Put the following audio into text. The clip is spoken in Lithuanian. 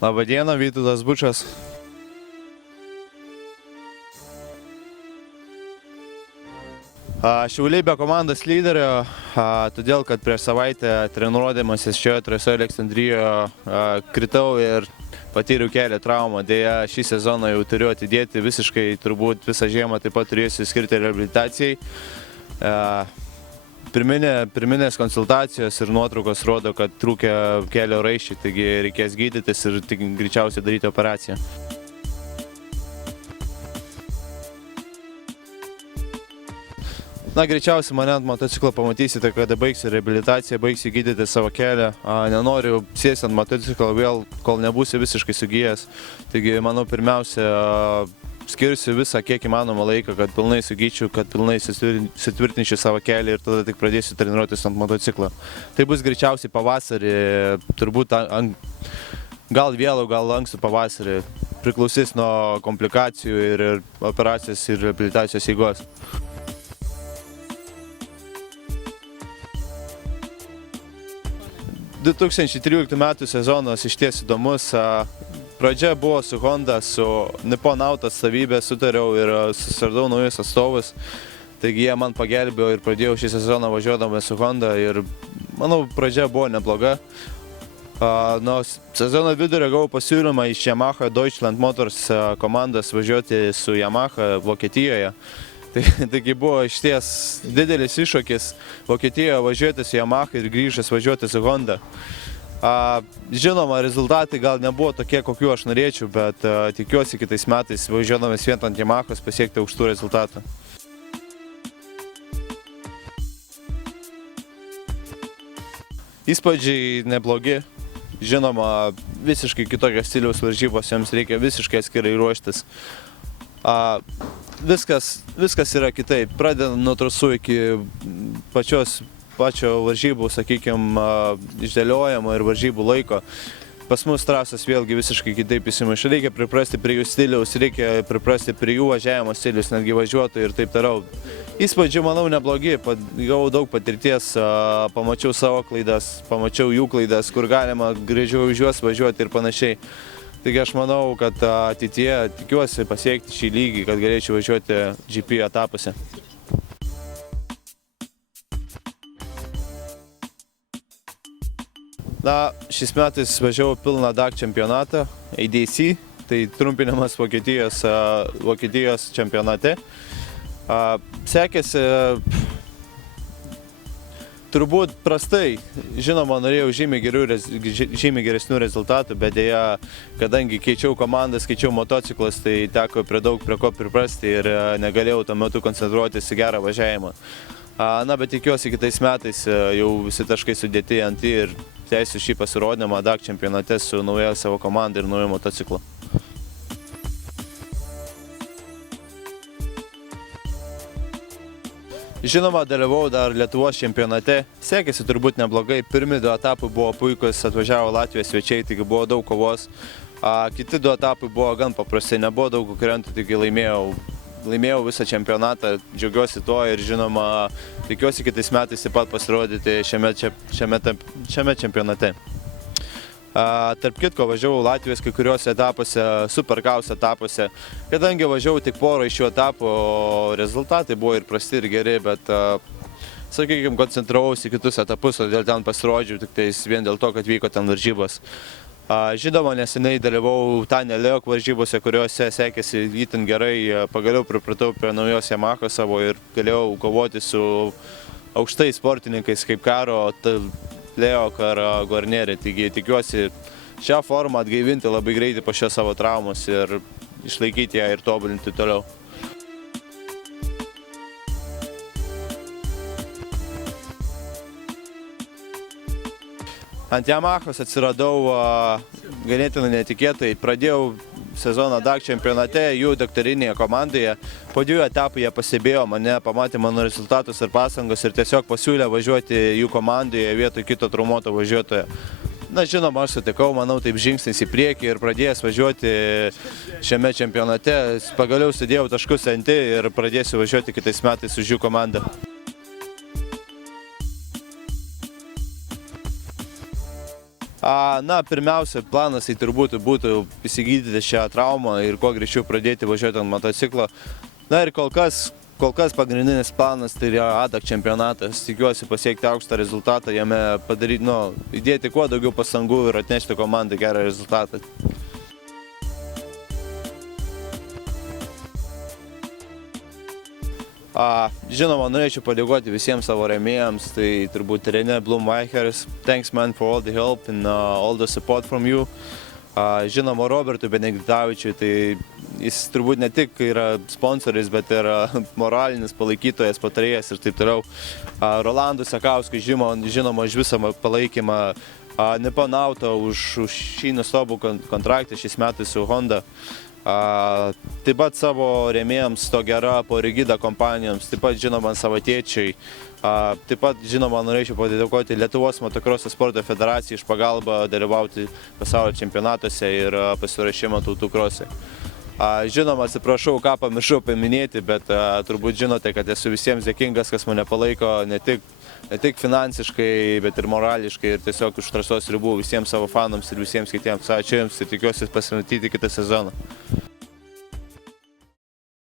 Labadiena, Vytautas Bučas. Šiauliai be komandos lyderio, todėl, kad prieš savaitę treniruodamasis šioje trasoje Aleksandrijoje kritau ir patyriau kelio traumą. Deja, šį sezoną jau turiu atidėti visiškai, turbūt visą žiemą taip pat turėsiu skirti reabilitacijai. Pirminės konsultacijos ir nuotraukos rodo, kad trūkia kelio raiščiai, taigi reikės gydytis ir greičiausiai daryti operaciją. Greičiausiai mane ant motociklo pamatysite, kada baigsiu reabilitaciją, baigsiu gydyti savo kelią. Nenoriu sėsti ant motociklo vėl, kol nebūsiu visiškai sugijęs. Taigi, manau, pirmiausia, skirsiu visą kiek įmanomą laiką, kad pilnai sugyčiau, kad pilnai sutvirtinčiau savo kelią ir tada tik pradėsiu treniruotis ant motociklo. Tai bus greičiausiai pavasarį, turbūt gal vėliau, gal ankstų pavasarį. Priklausys nuo komplikacijų ir operacijos ir reabilitacijos eigos. 2013 metų sezonas išties įdomus. Pradžia buvo su Honda, su Nippon Auto atstovybė, sutariau ir susiradau naujus atstovus. Taigi jie man pagelbėjo ir pradėjau šį sezoną važiuodamas su Honda ir manau, pradžia buvo nebloga. Nuo sezono vidurio gavau pasiūlymą iš Yamaha Deutschland Motors komandos važiuoti su Yamaha Vokietijoje. Taigi buvo išties didelis iššūkis Vokietijoje važiuoti su Yamaha ir grįžęs važiuoti su Honda. Žinoma, rezultatai gal nebuvo tokie, kokių aš norėčiau, bet tikiuosi kitais metais važiuodamas vien ant Yamahos pasiekti aukštų rezultatų. Įspūdžiai neblogi. Žinoma, visiškai kitokios stiliaus varžybos, jiems reikia visiškai atskirai ruoštis. Viskas yra kitaip, pradedant nuo trasų iki pačio varžybų, sakykime, išdėliojimo ir varžybų laiko. Pas mus trasos vėlgi visiškai kitaip įsimaišo. Reikia priprasti prie jų stiliaus, reikia priprasti prie jų važiavimo stiliaus, netgi važiuotojų ir taip toliau. Įspūdžiai, manau, neblogi, gavau daug patirties, pamačiau savo klaidas, pamačiau jų klaidas, kur galima greičiau už juos važiuoti ir panašiai. Taigi aš manau, kad ateityje tikiuosi pasiekti šį lygį, kad galėčiau važiuoti GP etapuose. Šiais metais važiavau pilną DAC čempionatą, ADAC, tai trumpinimas Vokietijos čempionate. Sekėsi turbūt prastai. Žinoma, norėjau žymiai geresnių rezultatų, bet dėja, kadangi keičiau komandas, keičiau motociklas, tai teko prie ko priprasti ir negalėjau tuo metu koncentruotis į gerą važiavimą. Bet tikiuosi kitais metais jau visi taškai sudėti ant ir teisiu šį pasirodymą DAC čempionate su nauja savo komanda ir nauju motociklu. Žinoma, dalyvau dar Lietuvos čempionate, sekėsi turbūt neblogai, pirmi 2 etapai buvo puikus, atvažiavo Latvijos svečiai, taigi buvo daug kovos. Kiti 2 etapai buvo gan paprastai, nebuvo daug konkurentų, taigi laimėjau visą čempionatą, džiaugiuosi tuo ir žinoma, tikiuosi kitais metais taip pat pasirodyti šiame čempionate. Tarp kitko, važiavau Latvijos kai kuriuose etapuose, Supercars etapuose. Kadangi važiavau tik porą iš šių etapų, rezultatai buvo ir prasti ir geri, bet, sakykime, koncentravausi į kitus etapus, todėl ten pasirodžiau tik vien dėl to, kad vyko ten varžybos. Žinoma, neseniai dalyvau Tane Leok varžybose, kuriuose sekėsi itin gerai, pagaliau pripratau prie naujos Yamaha savo ir galėjau kovoti su aukštais sportininkais kaip Karo, Leok ar Guarneri. Taigi tikiuosi šią formą atgaivinti labai greitai po šios savo traumos ir išlaikyti ją ir tobulinti toliau. Ant Yamahos atsiradau ganėtinai netikėtai. Pradėjau sezoną DAC čempionate, jų daktarinėje komandoje. Po 2 etapų jie pastebėjo mane, pamatė mano rezultatus ir pastangas ir tiesiog pasiūlė važiuoti jų komandoje vietoj kito traumuoto važiuotojo. Žinoma, aš sutikau, manau, taip žingsnis į priekį ir pradėjęs važiuoti šiame čempionate, pagaliau sudėjau taškus ant ir pradėsiu važiuoti kitais metais už jų komandą. Na, pirmiausia, planas tai turbūt būtų įsigydyti šią traumą ir kuo greičiau pradėti važiuoti ant motociklo. Na ir kol kas pagrindinis planas tai yra ADAC čempionatas. Tikiuosi pasiekti aukštą rezultatą, jame padaryti, įdėti kuo daugiau pastangų ir atnešti komandai gerą rezultatą. Žinoma, norėčiau padėkoti visiems savo rėmėjams, tai turbūt René Blumweicheris. Thanks man for all the help and all the support from you. Žinoma, Robertui Benediktavičiui, tai jis turbūt ne tik yra sponsoris, bet ir moralinis palaikytojas, patarėjas ir taip toliau. Rolandui Sakauskui, žinoma, už visą palaikymą. Nippon Auto už šį nuostabų kontraktą šiais metais su Honda. Taip pat savo rėmėjams Stogera, Porigida kompanijoms, taip pat žinoma savo tėčiai. Taip pat žinoma norėčiau padėkoti Lietuvos motokroso sporto federacijai už pagalbą dalyvauti pasaulio čempionatuose ir pasiruošimą tautų krosui. Žinoma, atsiprašau, ką pamiršau paminėti, bet turbūt žinote, kad esu visiems dėkingas, kas mane palaiko ne tik finansiškai, bet ir morališkai ir tiesiog už trasos ribų visiems savo fanams ir visiems kitiems. Ačiū Jums ir tikiuosi pasimatyti kitą sezoną.